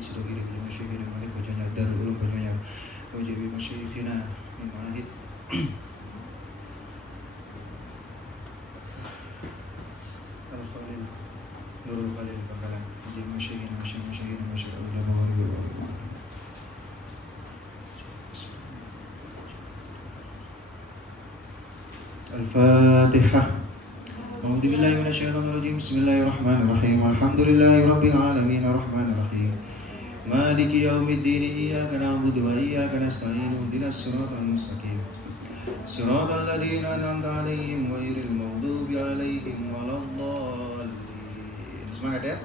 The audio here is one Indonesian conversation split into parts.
صدوره للمشركين الملك وجعلنا الدار العلوم وجعلنا وجه بمشايخنا من معاهد الخليل نور الخليل بقلم وجه بمشايخنا مشايخنا مشايخ أولى مغارب ومغارب. الفاتحة. أعوذ بالله من الشيطان الرجيم. بسم الله الرحمن الرحيم. الحمد لله رب العالمين الرحمن الرحيم مالك يوم الدين إياك نعبد وإياك نستعين اهدنا الصراط المستقيم صراط الذين أنعمت عليهم غير المغضوب عليهم ولا الضالين. Semangat ya.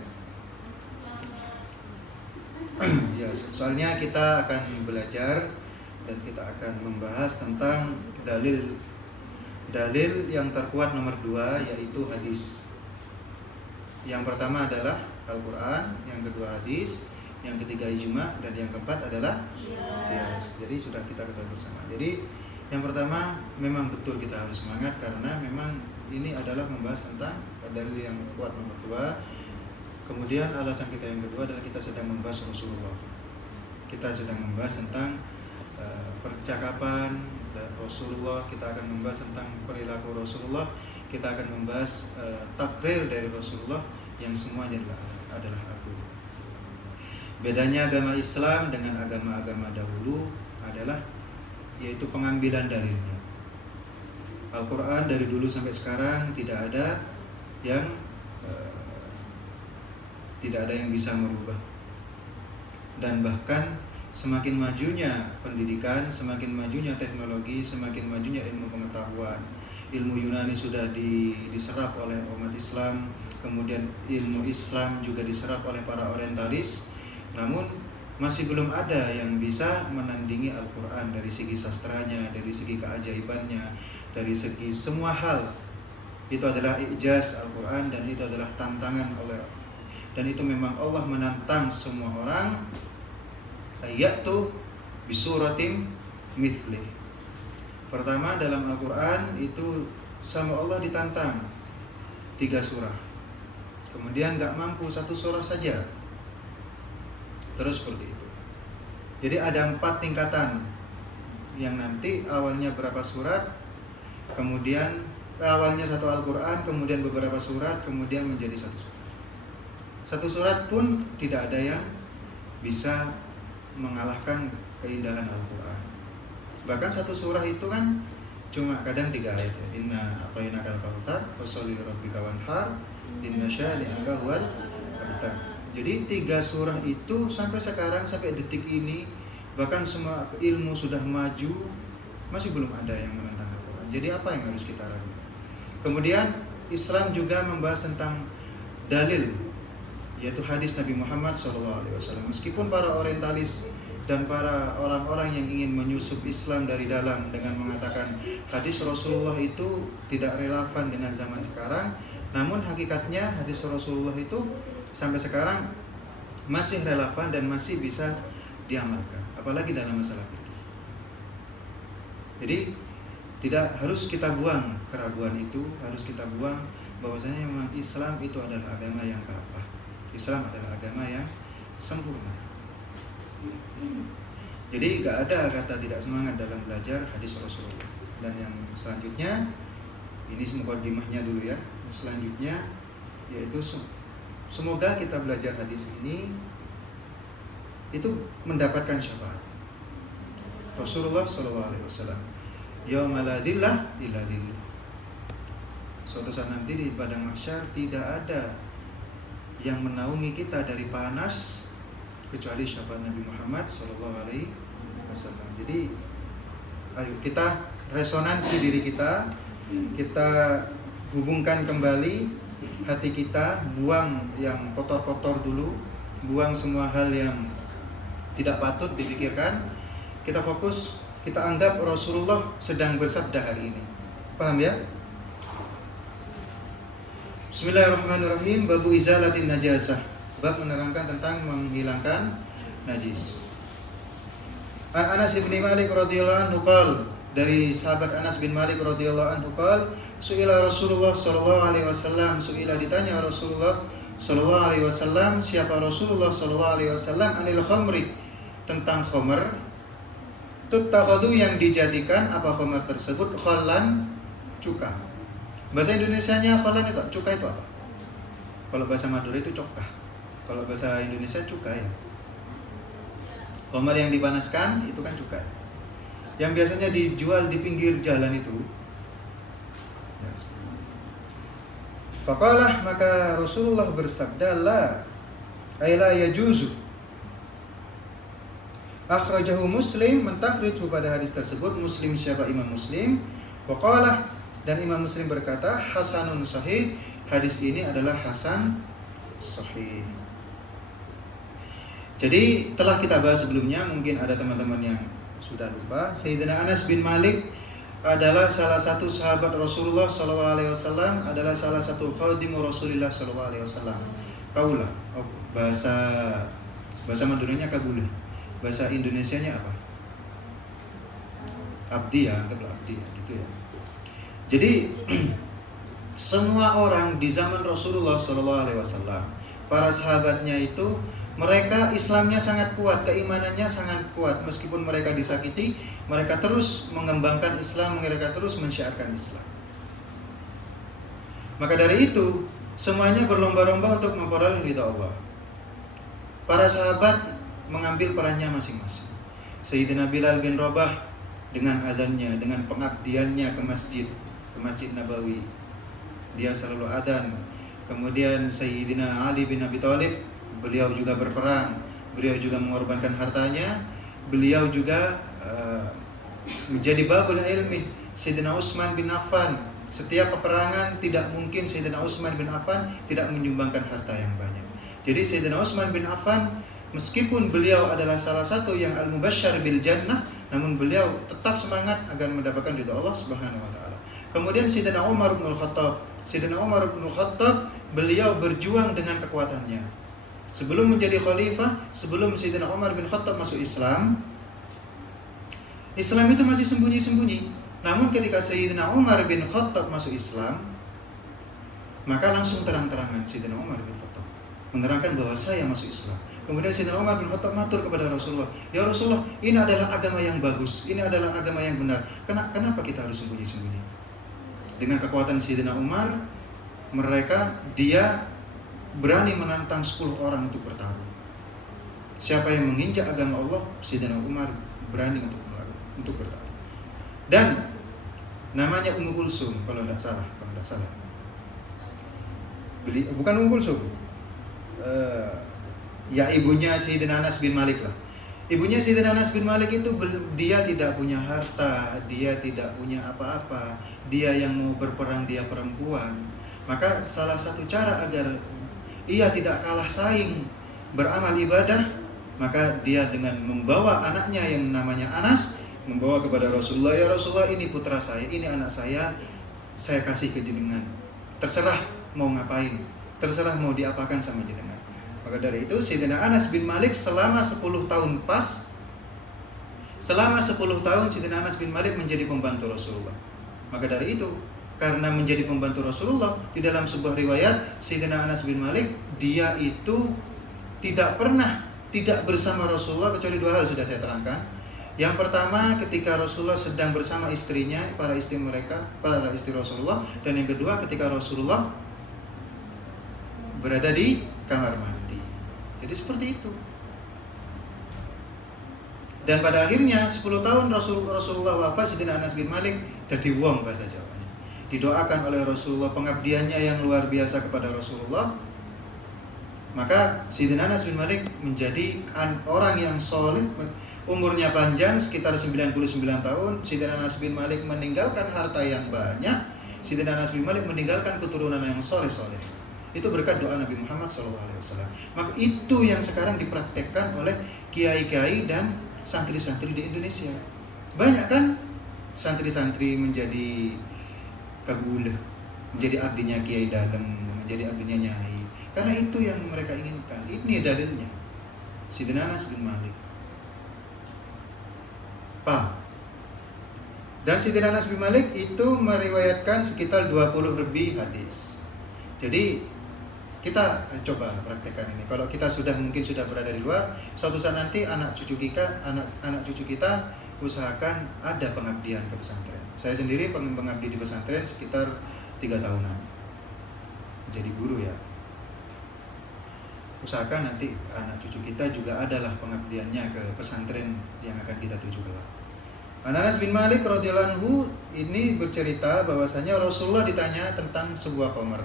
Ya, soalnya kita akan belajar dan kita akan membahas tentang dalil yang terkuat nomor 2 yaitu hadis. Yang pertama adalah Al-Quran, yang kedua hadis, yang ketiga ijma, dan yang keempat adalah qiyas. Jadi sudah kita ketahui bersama. Jadi yang pertama memang betul kita harus semangat karena memang ini adalah membahas tentang dalil yang kuat nomor 2. Kemudian alasan kita yang kedua adalah kita sedang membahas Rasulullah. Kita sedang membahas tentang percakapan Rasulullah, kita akan membahas tentang perilaku Rasulullah, kita akan membahas takrir dari Rasulullah yang semuanya adalah aku. Bedanya agama Islam dengan agama-agama dahulu adalah yaitu pengambilan dalilnya. Al-Quran dari dulu sampai sekarang tidak ada yang bisa merubah. Dan bahkan semakin majunya pendidikan, semakin majunya teknologi, semakin majunya ilmu pengetahuan. Ilmu Yunani sudah diserap oleh umat Islam, kemudian ilmu Islam juga diserap oleh para orientalis. Namun masih belum ada yang bisa menandingi Al-Quran dari segi sastranya, dari segi keajaibannya, dari segi semua hal. Itu adalah ijaz Al-Quran dan itu adalah tantangan dan itu memang Allah menantang semua orang. Yaitu bisuratim mithlih. Pertama dalam Al-Quran itu sama Allah ditantang 3 surah. Kemudian gak mampu 1 surah saja. Terus seperti itu. Jadi ada 4 tingkatan. Yang nanti awalnya berapa surat, kemudian awalnya 1 Al-Quran, kemudian beberapa surat, kemudian menjadi 1 surat. 1 surat pun tidak ada yang bisa mengalahkan keindahan Al-Quran. Bahkan 1 surah itu kan cuma kadang 3 ayat. Inna a'tainakal kautsar fasholli lirabbika wanhar inna syani'aka huwal abtar. Jadi 3 surah itu sampai sekarang, sampai detik ini, bahkan semua ilmu sudah maju, masih belum ada yang menentang Al-Quran. Jadi apa yang harus kita ragukan? Kemudian Islam juga membahas tentang dalil, yaitu hadis Nabi Muhammad SAW. Meskipun para orientalis dan para orang-orang yang ingin menyusup Islam dari dalam dengan mengatakan hadis Rasulullah itu tidak relevan dengan zaman sekarang, namun hakikatnya hadis Rasulullah itu sampai sekarang masih relevan dan masih bisa diamalkan, apalagi dalam masalah fikih. Jadi tidak harus kita buang keraguan itu, harus kita buang bahwasanya memang Islam itu adalah agama yang kafah. Islam adalah agama yang sempurna. Jadi gak ada kata tidak semangat dalam belajar hadis Rasulullah. Dan yang selanjutnya, ini mukadimahnya dulu ya. Selanjutnya yaitu semoga kita belajar hadis ini itu mendapatkan syafaat Rasulullah SAW. Yauma la dhillah illa dhilluh. Suatu saat nanti di padang mahsyar tidak ada yang menaungi kita dari panas kecuali syafaat Nabi Muhammad SAW. Jadi ayo kita resonansi diri kita hubungkan kembali hati kita, buang yang kotor-kotor dulu, buang semua hal yang tidak patut dipikirkan. Kita fokus, kita anggap Rasulullah sedang bersabda hari ini. Paham ya? Bismillahirrahmanirrahim. Babu izalatin najasah. Bab menerangkan tentang menghilangkan najis. An Anas bin Malik radhiyallahu anhu qala, dari sahabat Anas bin Malik radhiyallahu anhu qala, su'ila Rasulullah sallallahu alaihi wasallam, su'ila ditanya Rasulullah sallallahu alaihi wasallam, siapa Rasulullah sallallahu alaihi wasallam, anil khamri, tentang khamr, tuttakhadu, yang dijadikan apa khamr tersebut, khallan, cuka. Bahasa Indonesianya khallan itu cuka itu apa? Kalau bahasa Madura itu cokah. Kalau bahasa Indonesia cuka ya. Khamr yang dipanaskan itu kan cuka. Yang biasanya dijual di pinggir jalan itu. Faqalah, maka Rasulullah bersabda, la yajuzu. Akhrajahu Muslim, mentakhrij pada hadis tersebut Muslim, siapa? Imam Muslim. Waqalah, dan Imam Muslim berkata, hasanun sahih, hadis ini adalah hasan sahih. Jadi telah kita bahas sebelumnya, mungkin ada teman-teman yang sudah lupa. Sayyidina Anas bin Malik adalah salah satu sahabat Rasulullah SAW, adalah salah satu khadimu Rasulullah SAW. Kaulah, bahasa Maduranya kabula. Bahasa Indonesianya apa? Abdi ya, anggaplah abdi gitu ya. Jadi semua orang di zaman Rasulullah SAW, para sahabatnya itu, mereka Islamnya sangat kuat, keimanannya sangat kuat. Meskipun mereka disakiti, mereka terus mengembangkan Islam, mereka terus mensyiarkan Islam. Maka dari itu, semuanya berlomba-lomba untuk memperoleh ridha Allah. Para sahabat mengambil perannya masing-masing. Sayyidina Bilal bin Rabah dengan adhannya, dengan pengabdiannya ke masjid Nabawi, dia selalu adhan. Kemudian Sayyidina Ali bin Abi Thalib, beliau juga berperang, beliau juga mengorbankan hartanya, beliau juga menjadi babul ilmi. Sayyidina Utsman bin Affan, setiap peperangan tidak mungkin Sayyidina Utsman bin Affan tidak menyumbangkan harta yang banyak. Jadi Sayyidina Utsman bin Affan, meskipun beliau adalah salah satu yang al-mubasysyar bil jannah, namun beliau tetap semangat agar mendapatkan ridha Allah Subhanahu wa taala. Kemudian Sayyidina Umar bin Khattab, beliau berjuang dengan kekuatannya. Sebelum menjadi khalifah, sebelum Sayyidina Umar bin Khattab masuk Islam, Islam itu masih sembunyi-sembunyi. Namun ketika Sayyidina Umar bin Khattab masuk Islam, maka langsung terang-terangan Sayyidina Umar bin Khattab menerangkan bahwa saya masuk Islam. Kemudian Sayyidina Umar bin Khattab matur kepada Rasulullah, ya Rasulullah, ini adalah agama yang bagus, ini adalah agama yang benar. Kenapa kita harus sembunyi-sembunyi? Dengan kekuatan Sayyidina Umar, dia berani menantang 10 orang untuk bertarung. Siapa yang menginjak agama Allah, Sayyidina Umar berani untuk bertarung. Dan namanya Ummu Kulsum kalau tidak salah. Bukan Ummu Kulsum. Ya ibunya Sayyidina Anas bin Malik lah. Ibunya Sayyidina Anas bin Malik itu, dia tidak punya harta, dia tidak punya apa-apa. Dia yang mau berperang, dia perempuan. Maka salah satu cara agar ia tidak kalah saing beramal ibadah, maka dia dengan membawa anaknya yang namanya Anas, membawa kepada Rasulullah, ya Rasulullah, ini putra saya, ini anak saya kasih ke jenengan. Terserah mau ngapain, terserah mau diapakan sama jenengan. Maka dari itu Sayyidina Anas bin Malik selama 10 tahun Sayyidina Anas bin Malik menjadi pembantu Rasulullah. Maka dari itu, karena menjadi pembantu Rasulullah, di dalam sebuah riwayat Sayyidina Anas bin Malik, dia itu tidak bersama Rasulullah kecuali 2 hal sudah saya terangkan. Yang pertama, ketika Rasulullah sedang bersama istrinya, para istri Rasulullah. Dan yang kedua, ketika Rasulullah berada di kamar mandi. Jadi seperti itu. Dan pada akhirnya 10 tahun Rasulullah wafat, Sayyidina Anas bin Malik jadi wong bahasa Jawanya. Didoakan oleh Rasulullah, pengabdiannya yang luar biasa kepada Rasulullah. Maka Sayyidina Anas bin Malik menjadi orang yang soleh, umurnya panjang sekitar 99 tahun. Sayyidina Anas bin Malik meninggalkan harta yang banyak. Sayyidina Anas bin Malik meninggalkan keturunan yang soleh-soleh. Itu berkat doa Nabi Muhammad SAW. Maka itu yang sekarang dipraktekkan oleh kiai-kiai dan santri-santri di Indonesia. Banyak kan santri-santri menjadi kabul, menjadi abdinya kiai dalam, menjadi abdinya nyai. Karena itu yang mereka inginkan. Ini dalilnya. Sayyidina Anas bin Malik. Dan Sayyidina Anas bin Malik itu meriwayatkan sekitar 20 lebih hadis. Jadi Kita coba praktekkan ini. Kalau kita mungkin sudah berada di luar, suatu saat nanti anak cucu kita usahakan ada pengabdian ke pesantren. Saya sendiri pengabdi di pesantren sekitar 3 tahunan. Jadi guru ya. Usahakan nanti anak cucu kita juga adalah pengabdiannya ke pesantren yang akan kita tuju kelak. Anas bin Malik radhiyallahu anhu ini bercerita bahwasanya Rasulullah ditanya tentang sebuah khamr.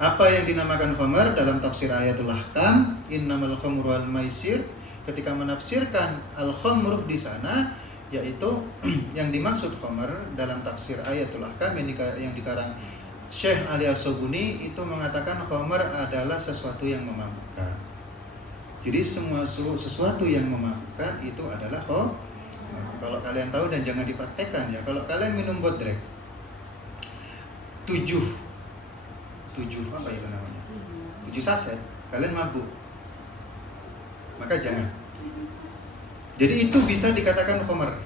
Apa yang dinamakan khamr dalam tafsir Ayatul Ahkam, innamal khamru wal maisir, ketika menafsirkan al-khamru di sana yaitu yang dimaksud khamr dalam tafsir Ayatul Ahkam yang dikarang Syekh Ali As-Sobuni itu mengatakan khamr adalah sesuatu yang memabukkan. Jadi semua sesuatu yang memabukkan itu adalah khamr. Kalau kalian tahu dan jangan dipraktekkan ya, kalau kalian minum bodrek 7 apa itu namanya? 7 saset, kalian mabuk. Maka jangan. Jadi itu bisa dikatakan khamr.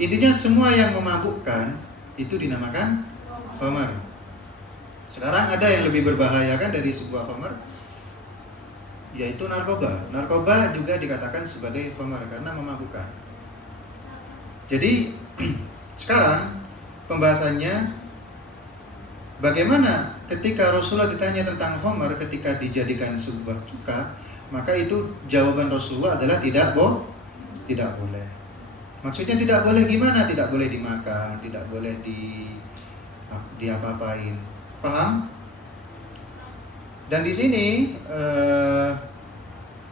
Intinya semua yang memabukkan itu dinamakan khamr. Sekarang ada yang lebih berbahaya kan dari sebuah khamr, yaitu narkoba. Narkoba juga dikatakan sebagai khamr karena memabukkan. Jadi sekarang pembahasannya bagaimana ketika Rasulullah ditanya tentang khamr ketika dijadikan sebuah cuka, maka itu jawaban Rasulullah adalah tidak boleh. Maksudnya tidak boleh gimana? Tidak boleh dimakan, tidak boleh diapa-apain. Paham? Dan di sini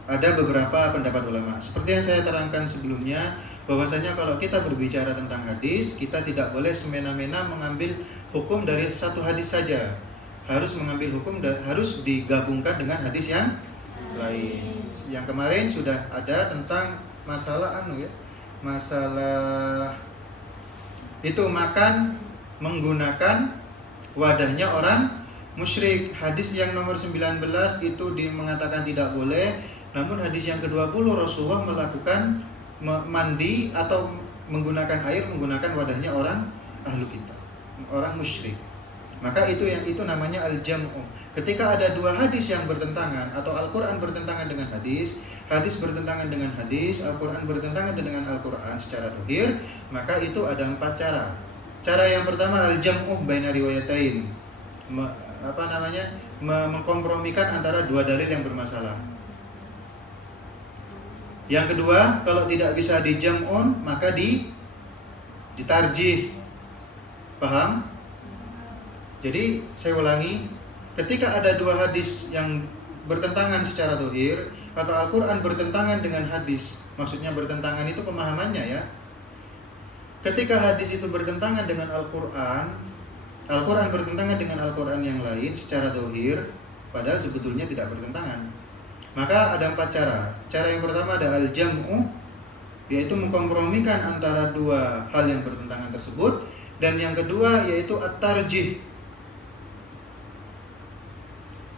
ada beberapa pendapat ulama. Seperti yang saya terangkan sebelumnya, bahwasanya kalau kita berbicara tentang hadis, kita tidak boleh semena-mena mengambil hukum dari satu hadis saja. Harus mengambil hukum dan harus digabungkan dengan hadis yang lain. Yang kemarin sudah ada tentang masalah masalah itu makan menggunakan wadahnya orang musyrik. Hadis yang nomor 19 itu mengatakan tidak boleh. Namun hadis yang ke-20 Rasulullah melakukan mandi atau menggunakan air menggunakan wadahnya orang ahlu kitab, orang musyrik. Maka itu namanya al-jam'u. Ketika ada dua hadis yang bertentangan atau Al-Qur'an bertentangan dengan hadis bertentangan dengan hadis, Al-Qur'an bertentangan dengan Al-Qur'an secara zahir, maka itu ada 4 cara. Cara yang pertama al-jam'u baina riwayatain. Mengkompromikan antara dua dalil yang bermasalah. Yang kedua, kalau tidak bisa dijam'un maka ditarjih. Paham? Jadi saya ulangi, ketika ada dua hadis yang bertentangan secara zahir atau Al-Qur'an bertentangan dengan hadis, maksudnya bertentangan itu pemahamannya ya. Ketika hadis itu bertentangan dengan Al-Qur'an bertentangan dengan Al-Qur'an yang lain secara zahir, padahal sebetulnya tidak bertentangan. Maka ada 4 cara. Cara yang pertama ada al-jam'u, yaitu mengkompromikan antara dua hal yang bertentangan tersebut, dan yang kedua yaitu at-tarjih.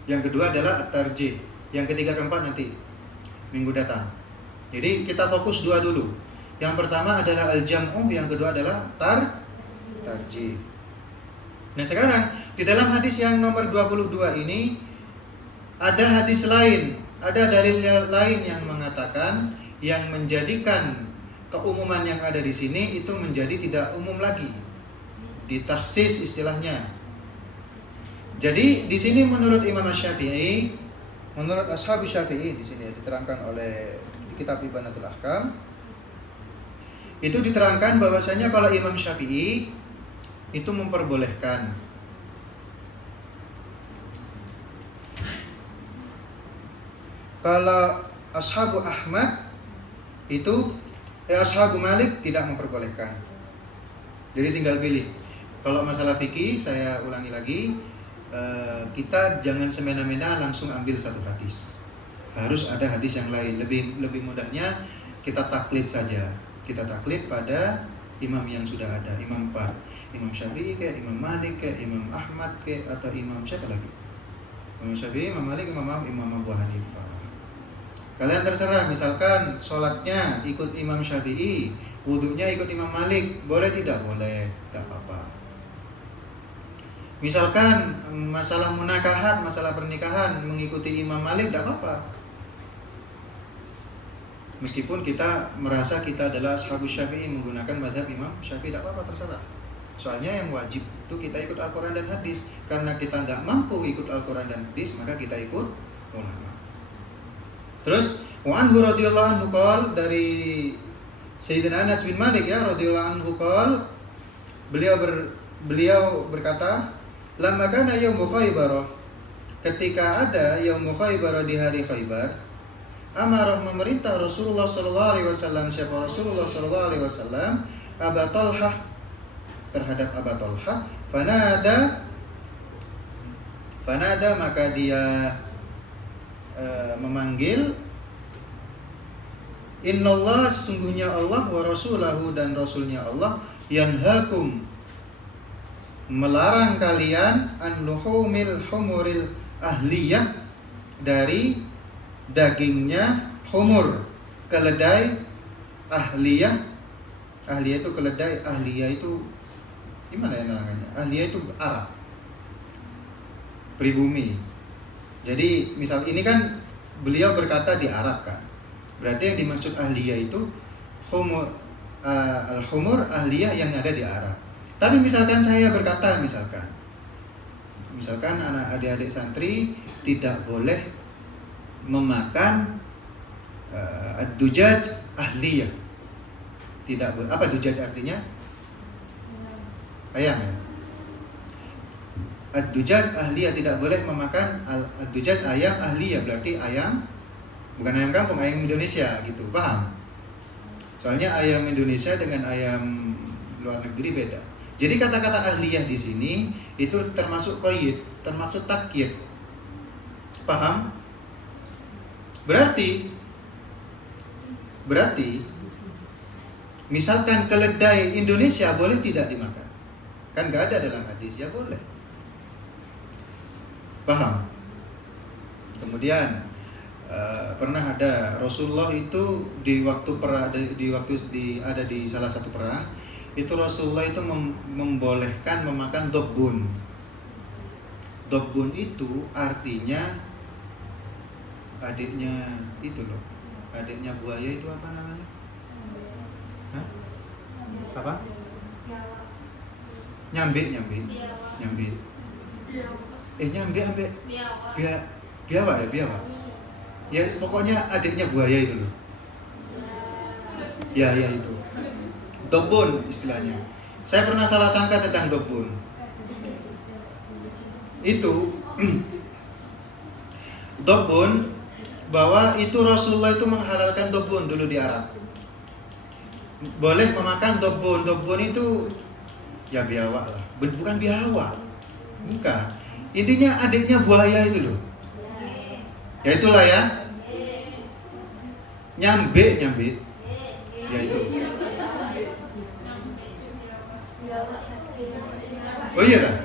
Yang kedua adalah at-tarjih. Yang ketiga keempat nanti minggu datang. Jadi kita fokus dua dulu. Yang pertama adalah al-jam'u, yang kedua adalah tarjih. Nah sekarang di dalam hadis yang nomor 22 ini ada hadis lain, ada dalil lain yang mengatakan yang menjadikan keumuman yang ada di sini itu menjadi tidak umum lagi, ditakhsis istilahnya. Jadi di sini menurut Imam Syafi'i, menurut Ashab Syafi'i di sini diterangkan oleh di kitab Ibanatul Ahkam, itu diterangkan bahwasanya kalau Imam Syafi'i itu memperbolehkan. Kalau Ashabu Ahmad itu Ashabu Malik tidak memperbolehkan. Jadi tinggal pilih. Kalau masalah fikih saya ulangi lagi, kita jangan semena-mena langsung ambil satu hadis. Harus ada hadis yang lain. Lebih mudahnya kita taklid saja. Kita taklid pada imam yang sudah ada, imam 4. Imam Syafi'i kayak Imam Malik kayak Imam Ahmad kayak atau Imam siapa lagi? Imam Syafi'i, Imam Malik, Imam Abu Hanifah. Kalian terserah, misalkan sholatnya ikut Imam Syafi'i, wudunya ikut Imam Malik, boleh tidak? Boleh, gak apa-apa. Misalkan masalah munakahat, masalah pernikahan, mengikuti Imam Malik tidak apa-apa. Meskipun kita merasa kita adalah ashabus Syafi'i, menggunakan mazhab Imam Syafi'i, tidak apa-apa, terserah. Soalnya yang wajib itu kita ikut Al-Quran dan hadis. Karena kita nggak mampu ikut Al-Quran dan hadis, maka kita ikut ulama. Terus wa anhu radhiyallahu anhu qol, dari Sayyidina Anas bin Malik ya radhiyallahu anhu qol, beliau berkata, lamma kana yaum Khaibar, ketika ada yaum Khaibar di hari Khaibar, amarah memerintah Rasulullah sallallahu alaihi wasallam, siapa Rasulullah sallallahu alaihi wasallam, Abu Talhah, terhadap Abu Talhah, fanada maka dia memanggil, innallah, sesungguhnya Allah, wa rasulahu, dan rasulnya Allah, yanhakum, melarang kalian, an luhumil humuril ahliyah, dari dagingnya humur, keledai ahliyah. Ahliyah itu keledai, ahliyah itu gimana ya namanya? Ahliyah itu Arab, pribumi. Jadi misal ini kan beliau berkata di Arab kan, berarti yang dimaksud ahliyah itu humur, al-humur ahliyah yang ada di Arab. Tapi misalkan saya berkata, misalkan anak adik-adik santri tidak boleh memakan ad-dujaj ahliyah. Tidak boleh. Apa dujaj artinya? Ayam ya. Ad-dujaj ahliyah, tidak boleh memakan ad-dujaj ayam ahliyah, berarti ayam bukan ayam kampung, ayam Indonesia gitu. Paham? Soalnya ayam Indonesia dengan ayam luar negeri beda. Jadi kata-kata ahliyah di sini itu termasuk qayyid, termasuk takyid. Paham? Berarti misalkan keledai Indonesia boleh tidak dimakan? Kan nggak ada dalam hadis, ya boleh. Paham? Kemudian pernah ada Rasulullah itu di waktu ada di salah satu perang, itu Rasulullah itu membolehkan memakan dobbun. Dobbun itu artinya adiknya itu loh, adiknya buaya itu apa namanya? Hah? Apa? Nyambe. Nyambe ambek biawa ya. Ya pokoknya adiknya buaya itu loh. Ya itu. Dobbun istilahnya. Saya pernah salah sangka tentang dobbun. Itu dobbun, bahwa itu Rasulullah itu menghalalkan dobbun dulu di Arab. Boleh memakan dobbun. Dobbun itu ya biawak lah. Bukan biawak. Bukan. Intinya adiknya buaya itu loh. Ya itulah ya. Nyambe. Ya itu. Oh iya kan?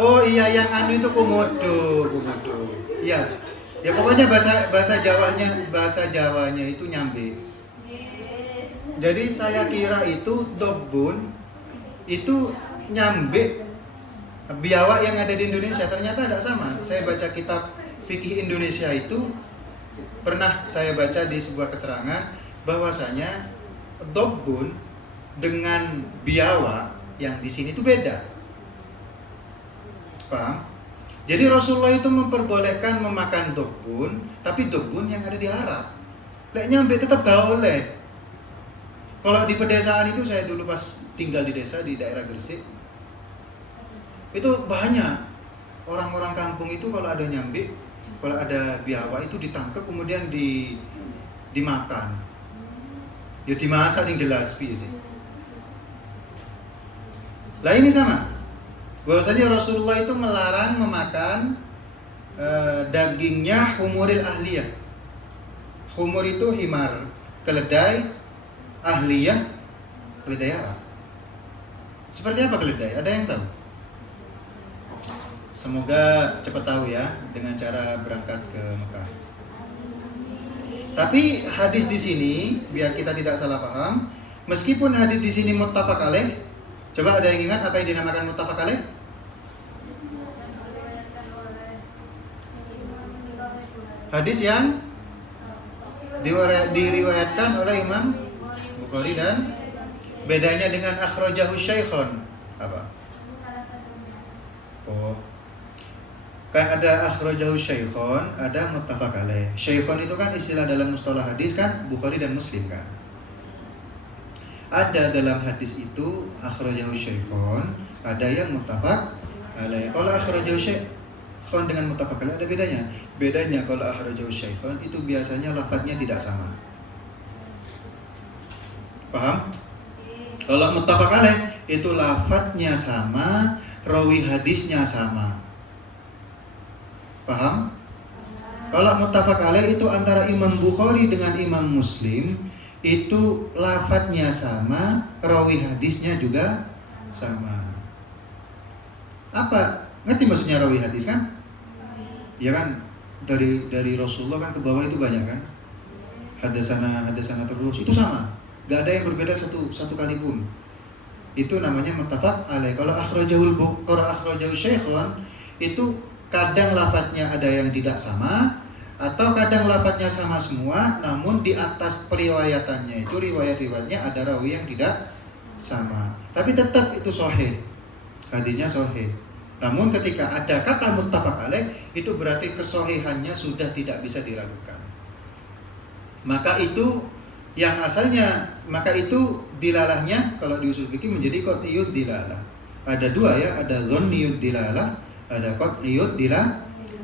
Oh iya yang anu itu komodo. Iya. Ya pokoknya bahasa Jawanya itu nyambe. Jadi saya kira itu dobbun itu nyambe biawak yang ada di Indonesia, ternyata tidak sama. Saya baca kitab fikih Indonesia itu pernah saya baca di sebuah keterangan bahwasanya dobbun dengan biawak yang di sini itu beda. Paham? Jadi Rasulullah itu memperbolehkan memakan dobbun, tapi dobbun yang ada di Arab. Lek nyambe tetap gak oleh. Kalau di pedesaan itu, saya dulu pas tinggal di desa di daerah Gresik, itu banyak orang-orang kampung itu kalau ada nyambe, kalau ada biawak itu ditangkap kemudian dimakan. Ya dimasak sing jelas piye sih. Lah ini sama. Bahwasanya Rasulullah itu melarang memakan dagingnya humuril ahliyah. Humur itu himar, keledai, ahliyah, keledai Arab. Seperti apa keledai? Ada yang tahu? Semoga cepat tahu ya dengan cara berangkat ke Mekah. Tapi hadis di sini biar kita tidak salah paham, meskipun hadis di sini muttafaq alaih, coba ada yang ingat apa yang dinamakan muttafaq alaih? Hadis yang diriwayatkan oleh Imam Bukhari dan bedanya dengan akhrajahu syaikhon apa? Oh, kan ada akhrajahu syaikhon, ada muttafaq alaih. Syaikhon itu kan istilah dalam mustalah hadis kan Bukhari dan Muslim kan. Ada dalam hadis itu akhrajahu syaikhon, ada yang muttafaq alaih. Kalau akhrajahu syaikhon dengan muttafaq alaih ada bedanya. Bedanya kalau akhrajahu syaikhon itu biasanya lafadznya tidak sama. Paham? Kalau muttafaq alaih itu lafadznya sama, rawi hadisnya sama. Paham? Kalau muttafaq alaih itu antara Imam Bukhari dengan Imam Muslim itu lafadznya sama, rawi hadisnya juga sama. Apa? Ngerti maksudnya rawi hadis kan? Ya kan dari Rasulullah kan ke bawah itu banyak kan? Hadasana terus itu sama. Gak ada yang berbeda satu kali pun. Itu namanya muttafaq alaih. Kalau akhrajahu syaikhon itu kadang lafadznya ada yang tidak sama atau kadang lafadznya sama semua, namun di atas periwayatannya itu riwayat-riwayatnya ada rawi yang tidak sama. Tapi tetap itu sahih, hadisnya sahih. Namun ketika ada kata muttafaq alaih itu berarti kesahihannya sudah tidak bisa diragukan. Maka itu yang asalnya, maka itu dilalahnya kalau di usul fikih menjadi qat'iyud dilalah. Ada dua ya, ada dhanniyud dilalah, ada qat'iyud dilalah,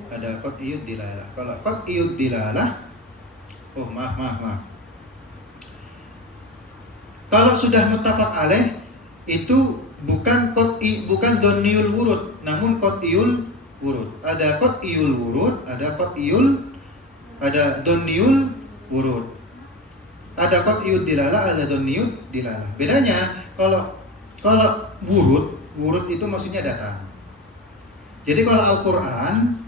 ada qat'iyud dilalah. Kalau qat'iyud dilalah, oh maaf. Kalau sudah muttafaq alaih itu bukan dhanniyul wurud, namun qat'iyul wurud. Ada qat'iyul wurud, ada dhanniyul wurud. Ada qat'iyud dilalah, ada dhanniyud dilalah. Bedanya kalau wurud itu maksudnya datang. Jadi kalau Al-Qur'an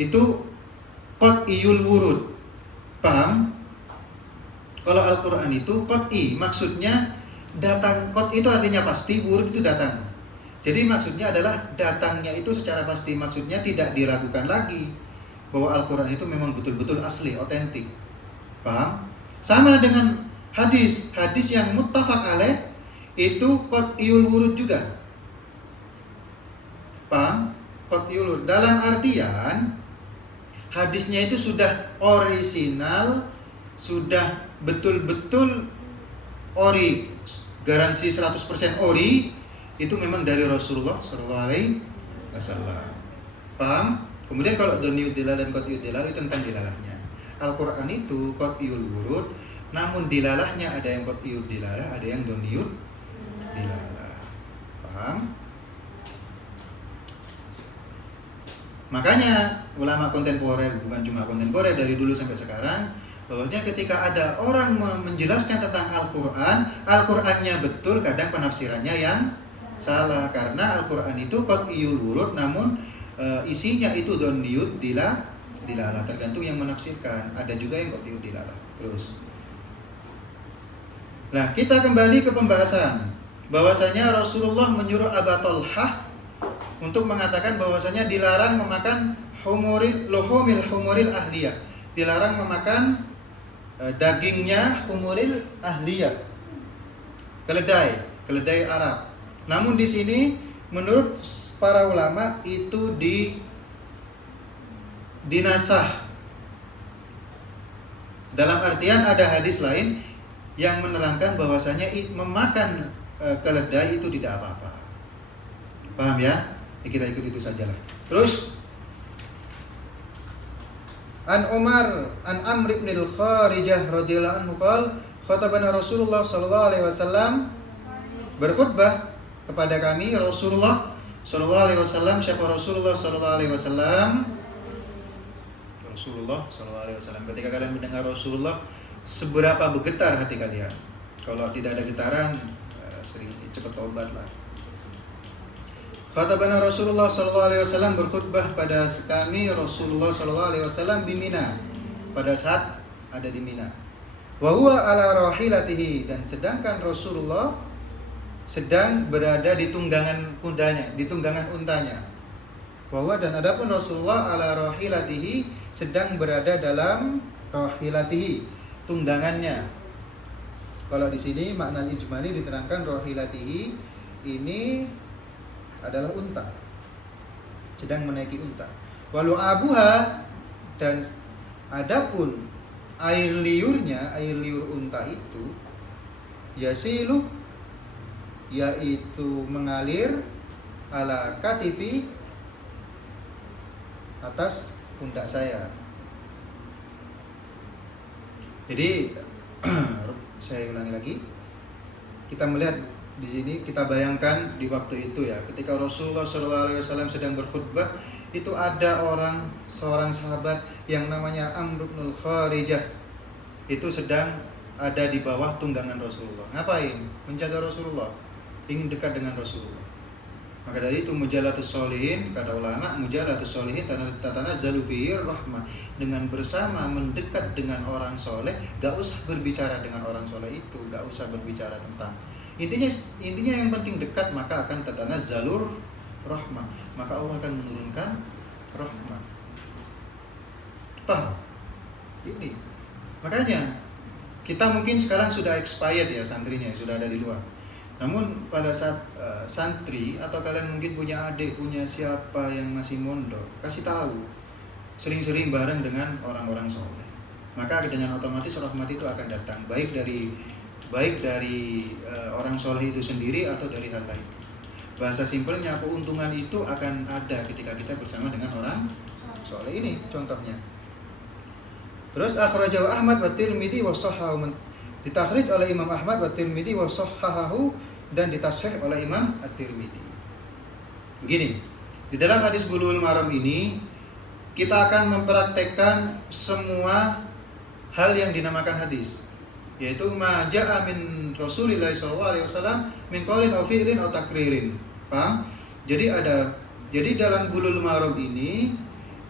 itu qat'iyul wurud. Paham? Kalau Al-Qur'an itu qat'i, maksudnya datang. Qat'i itu artinya pasti, wurud itu datang. Jadi maksudnya adalah datangnya itu secara pasti, maksudnya tidak diragukan lagi bahwa Al-Qur'an itu memang betul-betul asli, otentik. Paham? Sama dengan hadis yang muttafaq alaih itu qat'iyul wurud juga. Paham? Qat'iyul wurud dalam artian hadisnya itu sudah orisinal, sudah betul-betul ori, garansi 100% ori, itu memang dari Rasulullah sallallahu alaihi wasallam. Paham? Kemudian kalau dhanniyud dilalah dan qat'iyud dilalah itu tentang dilalahnya. Al-Quran itu qat'iyul wurud, namun dilalahnya ada yang qat'iyud dilalah, ada yang dhanniyud dilalah. Paham? Makanya ulama kontemporer, bukan cuma kontemporer, dari dulu sampai sekarang, bahwasanya ketika ada orang menjelaskan tentang Al-Qur'annya betul, kadang penafsirannya yang salah karena Al-Qur'an itu qat'iyul wurud, namun isinya itu dhanniyud dilalah, tergantung yang menafsirkan. Ada juga yang qat'iyud dilalah. Terus. Nah, kita kembali ke pembahasan bahwasanya Rasulullah menyuruh Abu Talhah untuk mengatakan bahwasanya dilarang memakan luhumil humuril ahliyah. Dilarang memakan dagingnya humuril ahliyah. Keledai Arab. Namun di sini menurut para ulama itu dinasah. Dalam artian ada hadis lain yang menerangkan bahwasanya memakan keledai itu tidak apa-apa. Paham ya? Kita ikut itu sajalah. Terus An Amr ibn al-Kharijah radhiyallahu anhu qala khatabana Rasulullah sallallahu alaihi wasallam, berkhutbah kepada kami Rasulullah sallallahu alaihi wasallam. Siapa Rasulullah sallallahu alaihi wasallam? Rasulullah sallallahu alaihi wasallam. Ketika kalian mendengar Rasulullah, seberapa bergetar hati kalian? Kalau tidak ada getaran, cepat taubatlah. Khatabana Rasulullah sallallahu alaihi wasallam, berkhutbah pada kami Rasulullah sallallahu alaihi wasallam di Mina pada saat ada di Mina. Wa huwa ala rahilatihi, dan sedangkan Rasulullah sedang berada di tunggangan kudanya, di tunggangan untanya. Wa huwa, dan adapun Rasulullah ala rahilatihi, sedang berada dalam rahilatihi, tunggangannya. Kalau di sini makna ijmali diterangkan rahilatihi ini adalah unta, sedang menaiki unta. Walu abuha, dan adapun air liurnya, air liur unta itu yasilu, yaitu mengalir ala katifi, atas pundak saya. Jadi saya ulangi lagi, kita melihat di sini, kita bayangkan di waktu itu ya, ketika Rasulullah SAW sedang berkhutbah, itu ada seorang sahabat yang namanya Amr bin Kharijah, itu sedang ada di bawah tunggangan Rasulullah. Ngapain? Menjaga Rasulullah, ingin dekat dengan Rasulullah. Maka dari itu mujalatus sholihin, kata ulama, mujalatus sholihin tatanazzalu bihi rahmah, dengan bersama mendekat dengan orang soleh, gak usah berbicara dengan orang soleh itu, gak usah berbicara tentang intinya yang penting dekat, maka akan tatanazzalur rahmah, maka Allah akan menurunkan rahmah. Paham? Ini makanya kita mungkin sekarang sudah expired ya, santrinya sudah ada di luar. Namun pada saat santri atau kalian mungkin punya adik, punya siapa yang masih mondok, kasih tahu, sering-sering bareng dengan orang-orang soleh, maka dengan otomatis rahmat itu akan datang, baik dari orang soleh itu sendiri atau dari hal lain. Bahasa simpelnya, keuntungan itu akan ada ketika kita bersama dengan orang soleh. Ini contohnya. Terus akhrajahu Ahmad wa Tirmidzi wa sahhahu, ditakhrij oleh Imam Ahmad wa Tirmidzi wa sahhahu, dan ditashih oleh Imam At-Tirmidzi. Begini, di dalam hadis Bulughul Maram ini kita akan mempraktekkan semua hal yang dinamakan hadis, yaitu ma ja'a min Rasulillah sallallahu alaihi wasallam min qaulin aw fi'lin aw takririn. Paham? Jadi dalam Bulughul Maram ini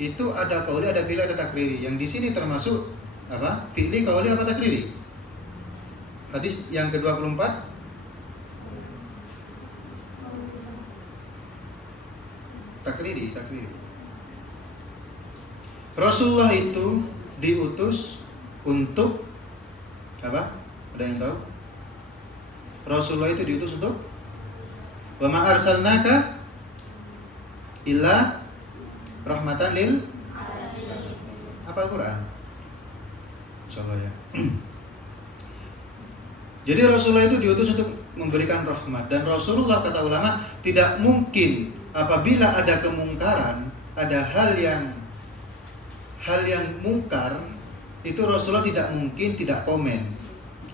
itu ada qauli, ada fi'li, ada takriri. Yang di sini termasuk apa? Fi'li, qauli, apa takriri? Hadis yang ke-24 takriri. Rasulullah itu diutus untuk apa? Ada yang tahu? Rasulullah itu diutus untuk wa ma arsalnaka illa rahmatan lil alamin. Apa Al-Quran? Insyaallah ya. Jadi Rasulullah itu diutus untuk memberikan rahmat, dan Rasulullah, kata ulama, tidak mungkin apabila ada kemungkaran, ada hal yang mungkar, itu Rasulullah tidak mungkin tidak komen.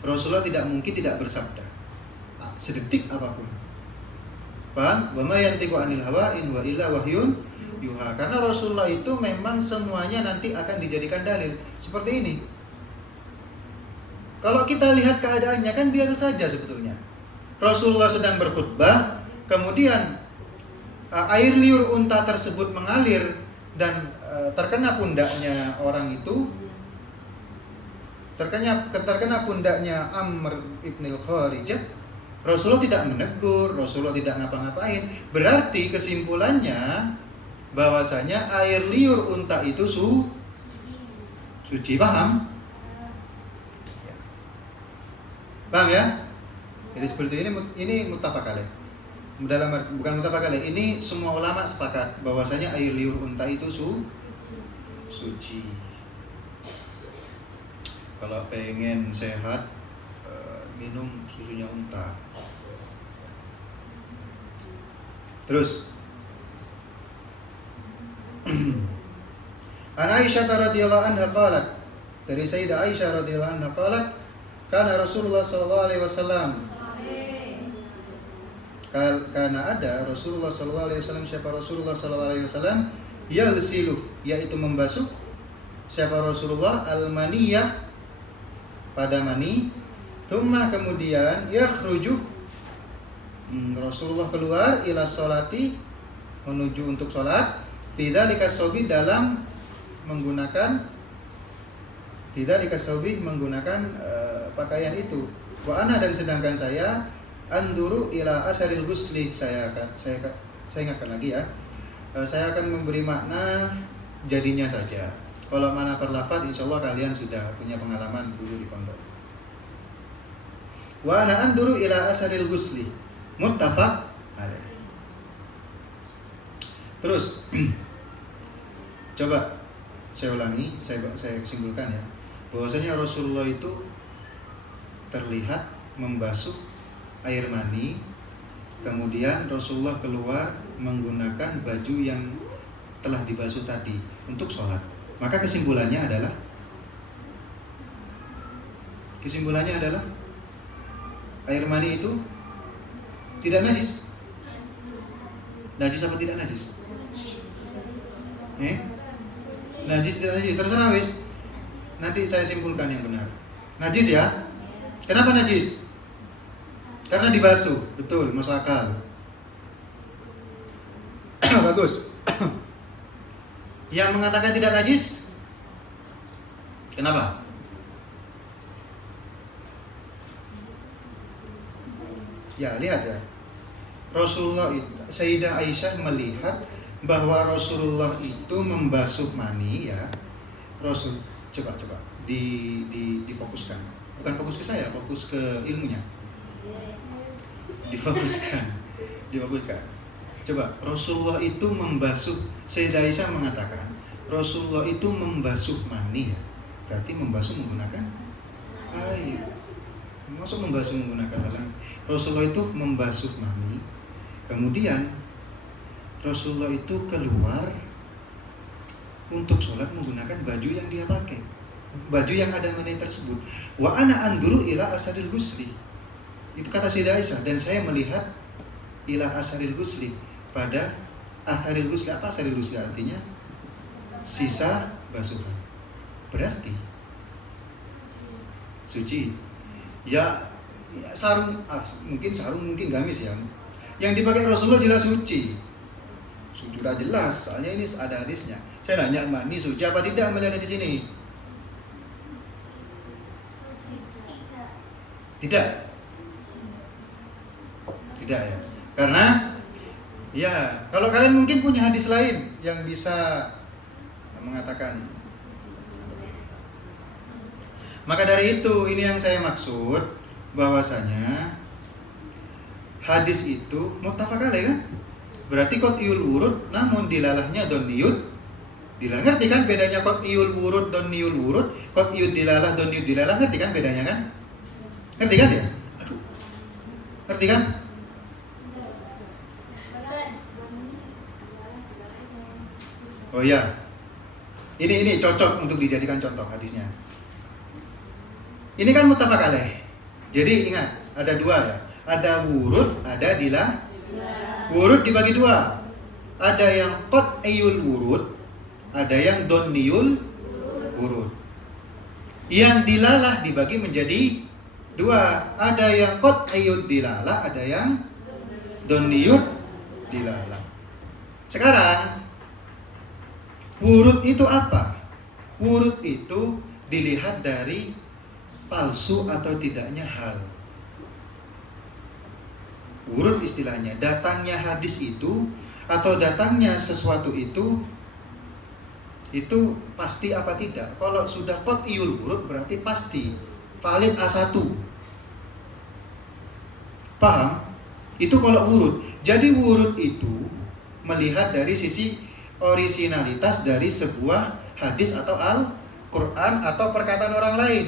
Rasulullah tidak mungkin tidak bersabda sedetik apapun. Paham? Wa ma yantiqu anil hawa in wa illa wahyun yuha. Karena Rasulullah itu memang semuanya nanti akan dijadikan dalil. Seperti ini. Kalau kita lihat keadaannya kan biasa saja sebetulnya. Rasulullah sedang berkhutbah, kemudian air liur unta tersebut mengalir dan terkena pundaknya orang itu, terkena pundaknya Amr ibn Kharijah. Rasulullah tidak menegur, Rasulullah tidak ngapa-ngapain. Berarti kesimpulannya bahwasanya air liur unta itu suci. Paham? Paham ya? Jadi seperti ini muttafaq alaih. Bukan muttafaq alaih, ini semua ulama sepakat bahwasanya air liur unta itu suci. Kalau pengen sehat, minum susunya unta. Terus An Aisyah radhiyallahu anha qalat, dari Sayyidah Aisyah radhiyallahu anha qalat, kana Rasulullah sallallahu alaihi wasallam, karena ada Rasulullah sallallahu alaihi wasallam, siapa Rasulullah sallallahu alaihi wasallam, yaghsilu, yaitu membasuh, siapa Rasulullah, al-maniyah, pada mani, thumma, kemudian yakhruju, Rasulullah keluar, ila sholati, menuju untuk sholat, bidzalika sobi, dalam menggunakan tidak dikasaubi menggunakan pakaian itu. Wa ana, dan sedangkan saya anduru ila asaril ghusli, saya ingatkan lagi ya. Saya akan memberi makna jadinya saja. Kalau mana perlafaz insyaallah kalian sudah punya pengalaman dulu di pondok. Wa ana anduru ila asaril ghusli, muttafaq alaih. Terus coba saya ulangi, saya simpulkan ya, bahwasanya Rasulullah itu terlihat membasuh air mani, kemudian Rasulullah keluar menggunakan baju yang telah dibasuh tadi untuk sholat. Maka kesimpulannya adalah air mani itu tidak najis. Najis apa tidak najis? Najis tidak najis, terserah wis. Nanti saya simpulkan yang benar. Najis ya. Kenapa najis? Karena dibasuh. Betul, masuk akal. Bagus. Yang mengatakan tidak najis, kenapa? Ya, lihat ya. Rasulullah, Sayyidah Aisyah melihat bahwa Rasulullah itu membasuh mani ya. Rasul, coba difokuskan. Bukan fokus ke saya, fokus ke ilmunya. Difokuskan. Coba, Rasulullah itu membasuh, Sayyidah Aisyah mengatakan Rasulullah itu membasuh mani ya. Berarti membasuh menggunakan air. Maksud membasuh menggunakan air. Rasulullah itu membasuh mani, kemudian Rasulullah itu keluar untuk sholat menggunakan baju yang dia pakai, baju yang ada mani tersebut. Wa ana anduru ila asaril ghusli, itu kata Sayyidah Aisyah, dan saya melihat ila asaril ghusli, pada asaril ghusli. Apa asaril ghusli artinya? Sisa basuhan. Berarti suci. Ya sarung, mungkin gamis ya. Yang dipakai Rasulullah jelas suci. Sudah jelas, soalnya ini ada hadisnya. Saya nanya, mani suci apa tidak melihat di sini? Tidak ya. Karena ya, kalau kalian mungkin punya hadis lain yang bisa mengatakan. Maka dari itu, ini yang saya maksud, bahwasanya hadis itu muttafaq alaih kan? Berarti qat'iyul wurud, namun dilalahnya dhaniyud dilalah. Ngerti kan bedanya qat'iyul wurud, dhaniyul wurud? Qat'iyud dilalah, dhaniyud dilalah, ngerti kan bedanya kan? Ngerti kan ya? Aduh. Ngerti kan? Oh ya. Ini cocok untuk dijadikan contoh hadisnya. Ini kan muttafaq alaih. Jadi ingat, ada dua ya. Ada wurud, ada dilah. Wurud dibagi dua. Ada yang qat'iyul wurud, ada yang dhanniyul wurud. Yang dilalah dibagi menjadi dua. Ada yang qat'iyud dilalah, ada yang dhanniyud dilalah. Sekarang wurud itu apa? Wurud itu dilihat dari palsu atau tidaknya hal. Wurud istilahnya, datangnya hadis itu atau datangnya sesuatu itu pasti apa tidak. Kalau sudah qat'iyul wurud berarti pasti valid A1. Paham? Itu kalau wurud. Jadi wurud itu melihat dari sisi orisinalitas dari sebuah hadis atau Al-Quran atau perkataan orang lain.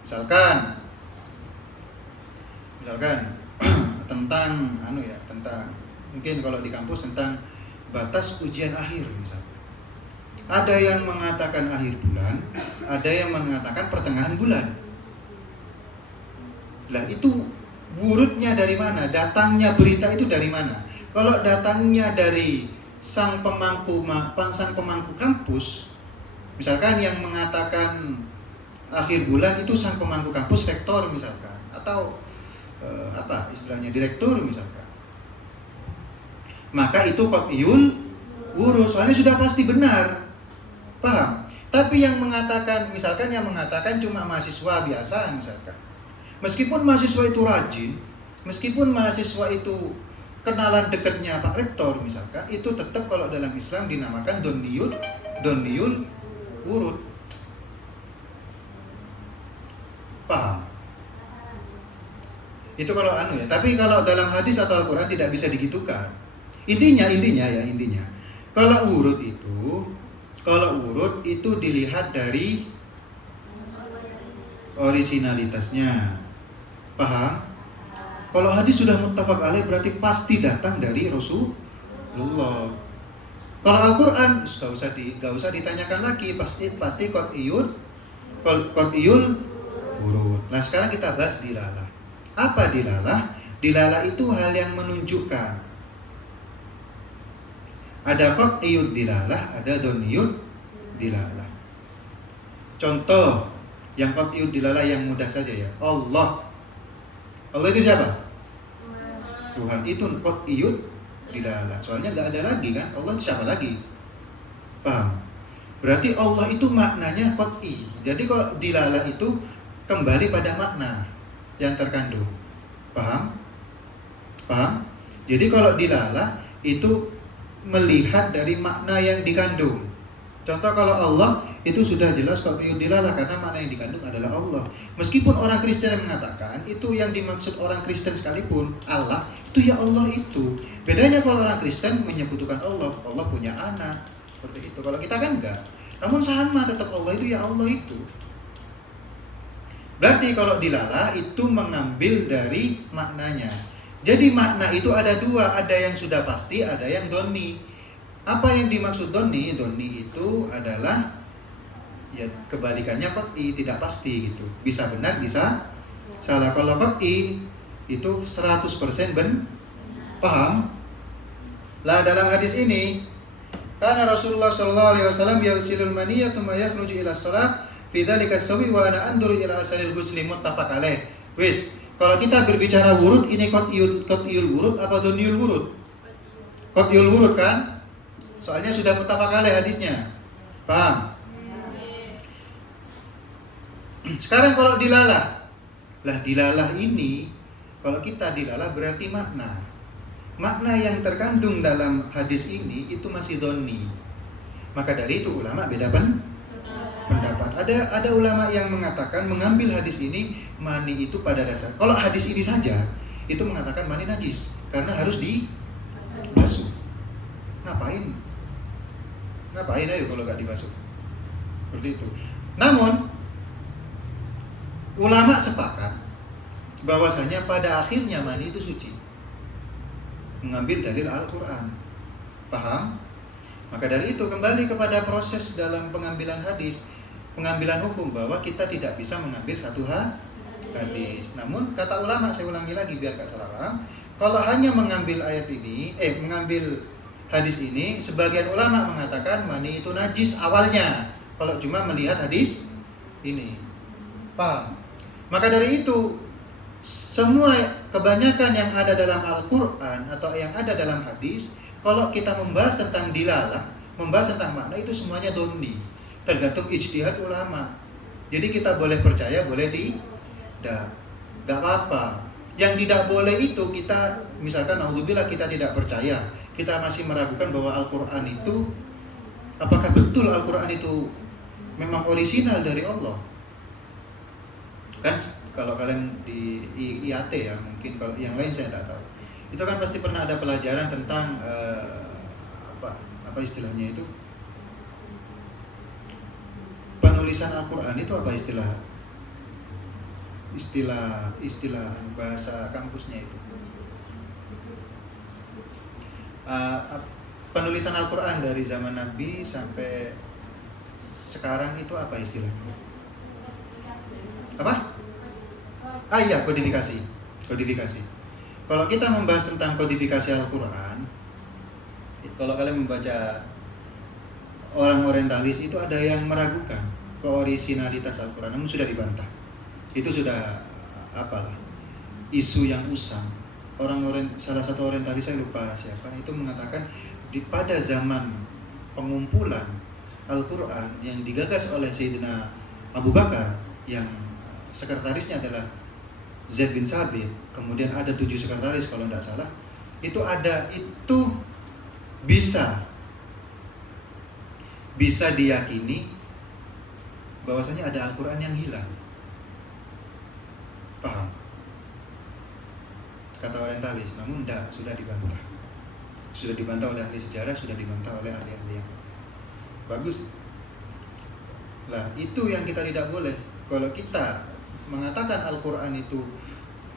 Misalkan tentang tentang mungkin kalau di kampus tentang batas ujian akhir misalkan. Ada yang mengatakan akhir bulan, ada yang mengatakan pertengahan bulan. Lah itu wurudnya dari mana? Datangnya berita itu dari mana? Kalau datangnya dari sang pemangku kampus, misalkan yang mengatakan akhir bulan itu sang pemangku kampus, rektor misalkan, atau istilahnya direktur misalkan, maka itu qat'iyul wurud, soalnya sudah pasti benar. Paham? Tapi yang mengatakan, misalkan yang mengatakan cuma mahasiswa biasa misalkan. Meskipun mahasiswa itu rajin, meskipun mahasiswa itu kenalan dekatnya Pak Rektor misalkan, itu tetap kalau dalam Islam dinamakan Donniyul Wurud. Paham? Itu kalau ya. Tapi kalau dalam hadis atau Al-Quran tidak bisa digitukan. Intinya. Kalau urut itu dilihat dari orisinalitasnya. Paham? Kalau hadis sudah muttafaq alaih berarti pasti datang dari Rasulullah. Kalau Al-Quran gak usah ditanyakan lagi, pasti qat'iyul urut. Nah sekarang kita bahas dilalah. Apa dilalah? Dilalah itu hal yang menunjukkan. Ada qat'iyud dilalah, ada donniyud dilalah. Contoh yang qat'iyud dilalah yang mudah saja ya. Allah itu siapa? Tuhan. Itu qat'iyud dilalah. Soalnya nggak ada lagi kan? Allah itu siapa lagi? Paham? Berarti Allah itu maknanya qat'i. Jadi kalau dilalah itu kembali pada makna yang terkandung. Paham? Jadi kalau dilalah itu melihat dari makna yang dikandung. Contoh kalau Allah itu sudah jelas qat'iyud dilalah karena makna yang dikandung adalah Allah. Meskipun orang Kristen yang mengatakan itu yang dimaksud orang Kristen sekalipun Allah itu ya Allah itu. Bedanya kalau orang Kristen menyebutkan Allah punya anak seperti itu. Kalau kita kan enggak. Namun sama tetap Allah itu ya Allah itu. Berarti kalau dilalah itu mengambil dari maknanya. Jadi makna itu ada dua, ada yang sudah pasti, ada yang doni. Apa yang dimaksud doni? Doni itu adalah ya kebalikannya qat'i, tidak pasti gitu. Bisa benar, bisa salah. Kalau qat'i itu 100% paham? Lah dalam hadis ini karena Rasulullah sallallahu alaihi wasallam yusilul maniyya thumma yakhruju ila shalah fi dzalika sawi wa ana anduru ila asalil ghusli muttafaq alaih. Wis, kalau kita berbicara wurud ini qat'iyul wurud apa donniyul wurud? Qat'iyul wurud kan? Soalnya sudah muttafaq alaih hadisnya. Paham? Sekarang kalau dilalah. Lah dilalah ini kalau kita dilalah berarti makna. Makna yang terkandung dalam hadis ini itu masih donni. Maka dari itu ulama beda pendapat. Ada ulama yang mengatakan mengambil hadis ini mani itu pada dasar. Kalau hadis ini saja itu mengatakan mani najis karena harus dibasuh. Ngapain ayo kalau nggak dibasuh? Seperti itu. Namun ulama sepakat bahwasanya pada akhirnya mani itu suci. Mengambil dalil Al-Quran. Paham? Maka dari itu kembali kepada proses dalam pengambilan hadis, pengambilan hukum bahwa kita tidak bisa mengambil satu hadis. Namun kata ulama, saya ulangi lagi biar gak salah paham, kalau hanya mengambil ayat ini, mengambil hadis ini, sebagian ulama mengatakan mani itu najis awalnya. Kalau cuma melihat hadis ini. Paham? Maka dari itu semua kebanyakan yang ada dalam Al-Quran atau yang ada dalam hadis, kalau kita membahas tentang dilalah, membahas tentang makna itu semuanya donni, tergantung ijtihad ulama. Jadi kita boleh percaya, boleh tidak, gak apa-apa. Yang tidak boleh itu kita, misalkan naudzubillah kita tidak percaya, kita masih meragukan bahwa Al-Quran itu, apakah betul Al-Quran itu memang orisinal dari Allah? Kan kalau kalian di IAT ya, mungkin kalau yang lain saya tidak tahu. Itu kan pasti pernah ada pelajaran tentang apa istilahnya itu? Penulisan Al-Quran itu apa istilah bahasa kampusnya itu? Penulisan Al-Quran dari zaman Nabi sampai sekarang itu apa istilahnya? Apa? Iya, kodifikasi. Kalau kita membahas tentang kodifikasi Al-Quran, kalau kalian membaca orang orientalis itu ada yang meragukan keorisinalitas Al-Quran, namun sudah dibantah. Itu sudah isu yang usang. Salah satu orientalis, saya lupa siapa, itu mengatakan pada zaman pengumpulan Al-Quran yang digagas oleh Sayyidina Abu Bakar, yang sekretarisnya adalah Zaid bin Sabit, kemudian ada 7 sekretaris kalau tidak salah, itu bisa diyakini bahwasanya ada Al-Quran yang hilang. Paham? Kata orientalis, namun tidak, sudah dibantah. Sudah dibantah oleh ahli sejarah, sudah dibantah oleh ahli-ahli yang bagus. Lah, itu yang kita tidak boleh. Kalau kita mengatakan Al-Quran itu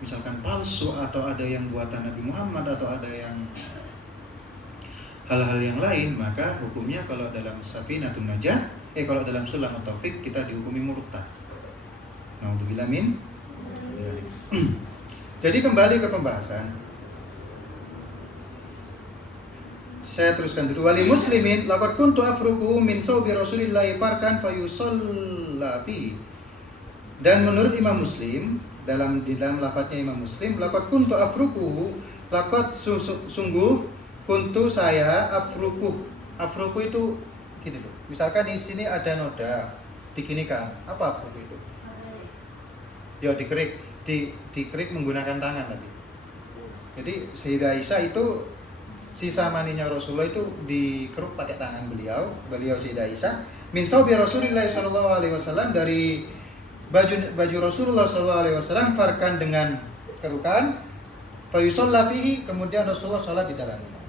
misalkan palsu, atau ada yang buatan Nabi Muhammad, atau ada yang hal-hal yang lain, maka hukumnya kalau dalam Safinatun Najah, kalau dalam Sulam Taufik kita dihukumi murtad. Naudzubillah min. Jadi kembali ke pembahasan. Saya teruskan dulu. Wali muslimin laqad kuntu afruquhu min saubi Rasulillahi farkan fayusalla fi. Dan menurut Imam Muslim, di dalam lafadznya Imam Muslim, laqad kuntu afruquhu, laqad sungguh kuntu saya afruquh. Afruquh itu gini loh. Misalkan di sini ada noda, diginikan. Apa afruquh itu? Ya dikerik menggunakan tangan tadi. Jadi Sayyidah Aisyah itu sisa maninya Rasulullah itu dikeruk pakai tangan beliau Sayyidah Aisyah min saubi Rasulillah sallallahu alaihi wasallam, dari baju Rasulullah sallallahu alaihi wasallam, farkan dengan kerukan, fa yusalla fihi, kemudian Rasulullah salat di dalamnya.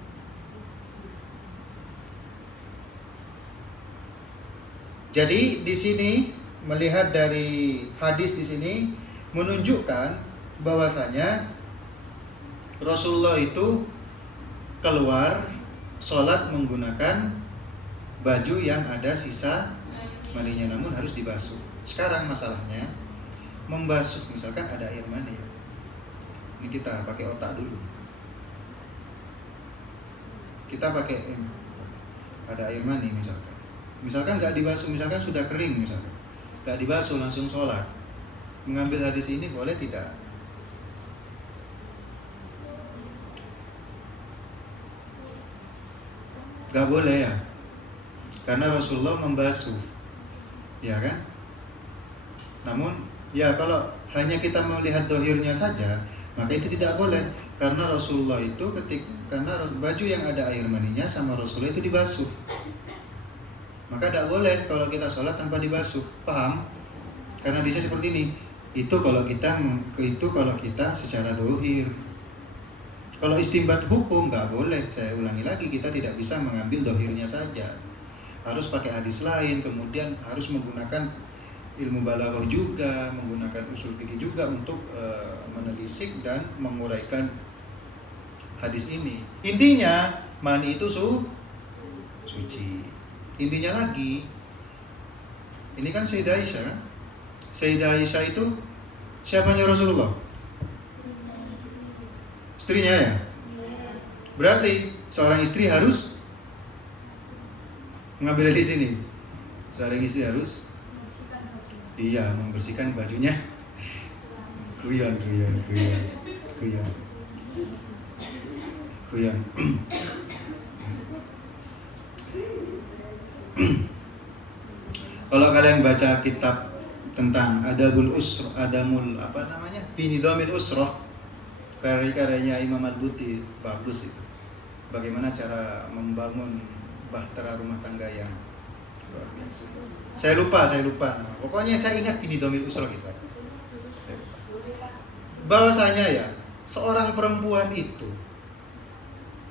Jadi di sini melihat dari hadis di sini menunjukkan bahwasanya Rasulullah itu keluar sholat menggunakan baju yang ada sisa maninya, namun harus dibasuh. Sekarang masalahnya membasuh, misalkan ada air mani, ini kita pakai otak dulu. Kita pakai ada air mani misalkan nggak dibasuh, misalkan sudah kering, misalkan nggak dibasuh langsung sholat, mengambil hadis ini boleh tidak? Gak boleh ya, karena Rasulullah membasuh, ya kan? Namun ya kalau hanya kita melihat dohirnya saja, maka itu tidak boleh, karena Rasulullah itu karena baju yang ada air maninya sama Rasulullah itu dibasuh, maka tidak boleh kalau kita sholat tanpa dibasuh. Paham? Karena bisa seperti ini. Itu kalau kita secara dohir. Kalau istimbat hukum nggak boleh. Saya ulangi lagi, kita tidak bisa mengambil dohirnya saja. Harus pakai hadis lain, kemudian harus menggunakan ilmu balaghah juga, menggunakan usul fikih juga untuk menelisik dan menguraikan hadis ini. Intinya mani itu suci. Intinya lagi, ini kan Sayyidah Aisyah. Sayyidah Aisyah itu siapanya Rasulullah? Istrinya ya? Berarti seorang istri harus mengambil di sini. Seorang istri harus membersihkan bajunya. Guyon. Kalau kalian baca kitab tentang Adamul Binidhamil Usrah, karya-karyanya Imam Al-Buti, bagus itu. Bagaimana cara membangun bahtera rumah tangga yang luar biasa. Saya lupa. Pokoknya saya ingat Binidhamil Usrah gitu. Bahwasanya ya, seorang perempuan itu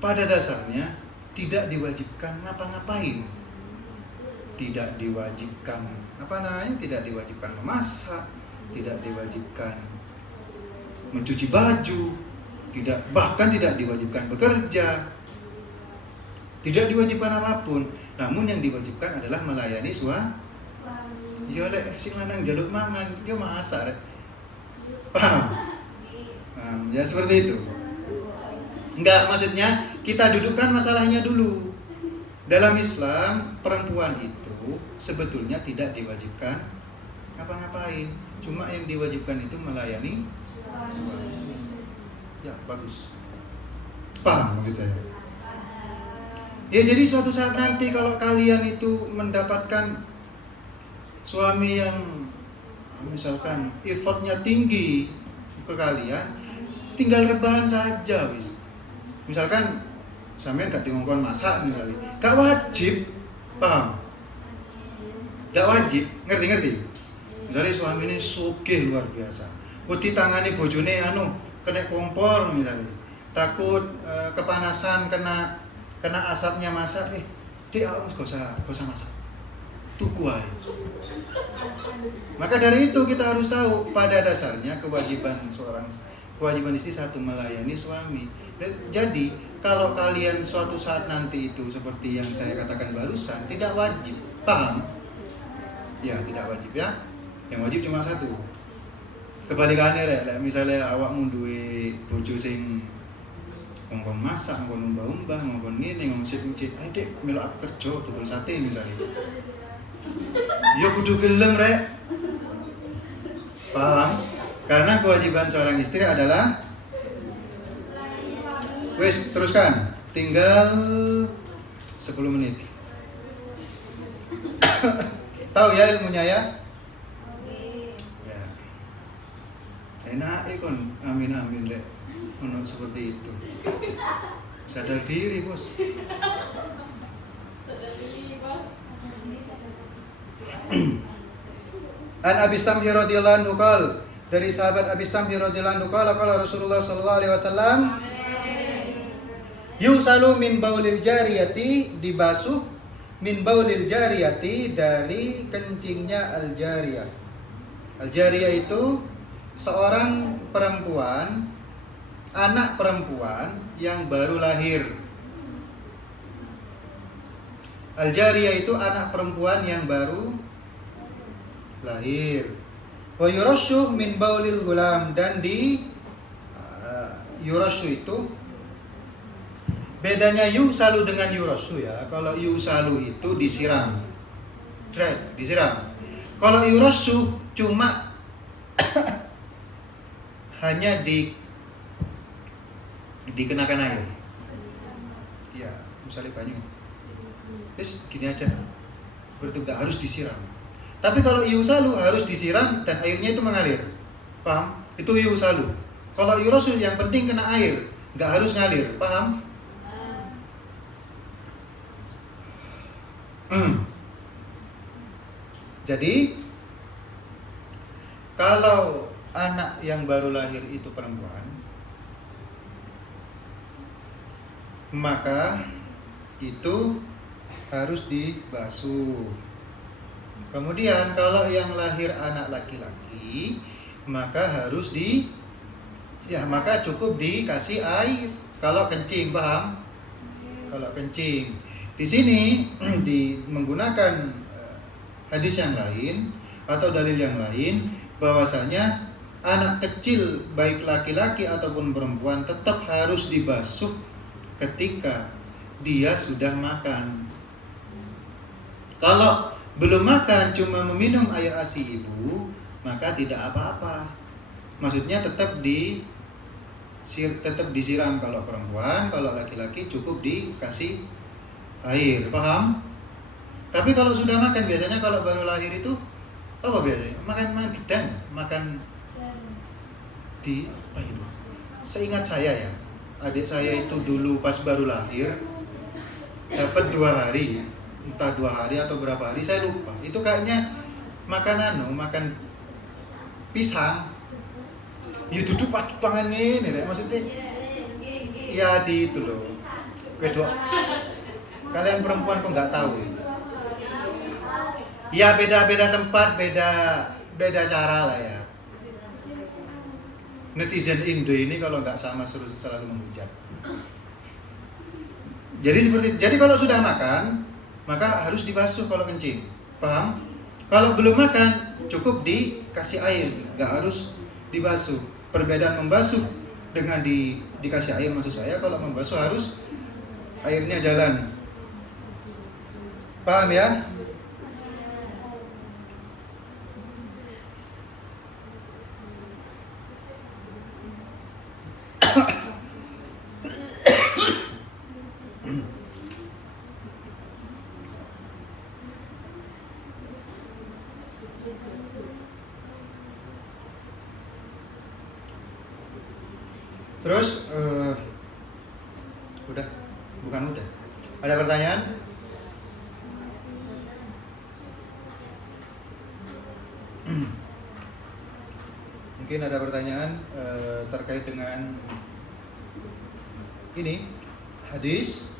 pada dasarnya tidak diwajibkan ngapa-ngapain. Tidak diwajibkan tidak diwajibkan memasak, tidak diwajibkan mencuci baju, bahkan tidak diwajibkan bekerja, tidak diwajibkan apapun. Namun yang diwajibkan adalah melayani suami. Ya lek sing lanang njaluk mangan, yo masak rek. Paham? Ya seperti itu. Enggak, maksudnya kita dudukkan masalahnya dulu. Dalam Islam, perempuan itu sebetulnya tidak diwajibkan ngapa-ngapain. Cuma yang diwajibkan itu melayani suami. Ya, bagus. Paham maksud saya? Ya jadi suatu saat nanti kalau kalian itu mendapatkan suami yang misalkan effortnya tinggi ke kalian, tinggal rebahan saja wis. Misalkan sampean gak dingongkon masak misalnya, gak wajib, paham? Gak wajib, ngerti? Misalnya suami ini sugih luar biasa, wedi tangani bojone kena kompor misalnya, takut kepanasan kena asapnya masak, dia gak usah masak, tuku aja. Maka dari itu kita harus tahu pada dasarnya kewajiban istri satu melayani suami. Jadi kalau kalian suatu saat nanti itu seperti yang saya katakan barusan, tidak wajib, paham? Ya tidak wajib ya. Yang wajib cuma satu. Kebalikannya rek, misalnya awakmu duwe bojo sing ngomong masak, ngomong umbah-umbah, ngomong ngene, ngomong cit-cit, ayo dek melok aku kerja dodol sate misalnya. Ya kudu gelem rek. Paham? Karena kewajiban seorang istri adalah wes teruskan. Tinggal 10 menit. Tahu ya ilmunya ya? Ya. Enak kon amin rek. Menurut seperti itu. Sadar diri, Bos. An Abi Samhi radhiyallahu anhu qala, dari sahabat Abi Samhi radhiyallahu anhu qala Rasulullah sallallahu alaihi wasallam, yusalu min baulil jariyati, dibasuh min baulil jariyati, dari kencingnya al jariyah. Al jariyah itu seorang perempuan, anak perempuan yang baru lahir. Al jariyah itu anak perempuan yang baru lahir. Wa yurashu min baulil gulam, dan di yurashu itu bedanya yusalu dengan yurashu ya. Kalau yusalu itu disiram, disiram. Kalau yurashu cuma hanya dikenakan air. Ya, misalnya banyu. Terus gini aja, berarti gak harus disiram. Tapi kalau yusalu harus disiram dan airnya itu mengalir. Paham? Itu yusalu. Kalau yurasul yang penting kena air, gak harus ngalir. Paham? Jadi kalau anak yang baru lahir itu perempuan, maka itu harus dibasuh. Kemudian kalau yang lahir anak laki-laki, maka harus maka cukup dikasih air. Kalau kencing, paham? Kalau kencing. Di sini menggunakan hadis yang lain atau dalil yang lain, bahwasanya anak kecil baik laki-laki ataupun perempuan tetap harus dibasuh ketika dia sudah makan. Kalau belum makan cuma meminum air ASI ibu, maka tidak apa-apa. Maksudnya tetap disiram kalau perempuan, kalau laki-laki cukup dikasih air, paham? Tapi kalau sudah makan, biasanya kalau baru lahir itu apa biasanya? Makan gedang, makan di apa itu? Seingat saya ya, adik saya itu dulu pas baru lahir dapat 2 hari, entah 2 hari atau berapa hari saya lupa. Itu kayaknya makan pisang. Ya duduk pangan ini deh, maksudnya ya di itu loh. Kedua, kalian perempuan kok nggak tahu ya? Ya beda tempat, beda cara lah ya. Netizen Indo ini kalau nggak sama selalu menghujat. Jadi kalau sudah makan, maka harus dibasuh kalau kencing, paham? Kalau belum makan, cukup dikasih air, nggak harus dibasuh. Perbedaan membasuh dengan dikasih air, maksud saya kalau membasuh harus airnya jalan, paham ya? Terus udah, bukan udah. Ada pertanyaan? Mungkin ada pertanyaan terkait dengan ini hadis.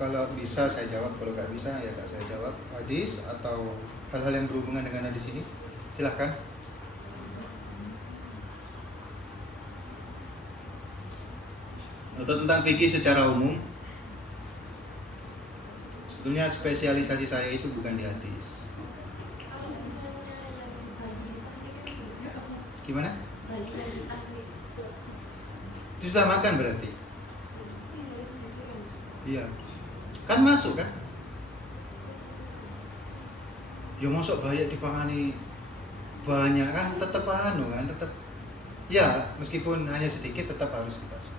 Kalau bisa saya jawab, kalau nggak bisa ya nggak saya jawab. Hadis atau hal-hal yang berhubungan dengan hadis ini, silahkan. Atau tentang fikih secara umum. Sebetulnya spesialisasi saya itu bukan di hadis. Gimana? Itu sudah makan berarti? Iya. Kan masuk kan? Ya masuk banyak dipangani banyak kan tetap anu kan tetap. Ya meskipun hanya sedikit tetap harus dikasih.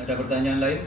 Ada pertanyaan lain?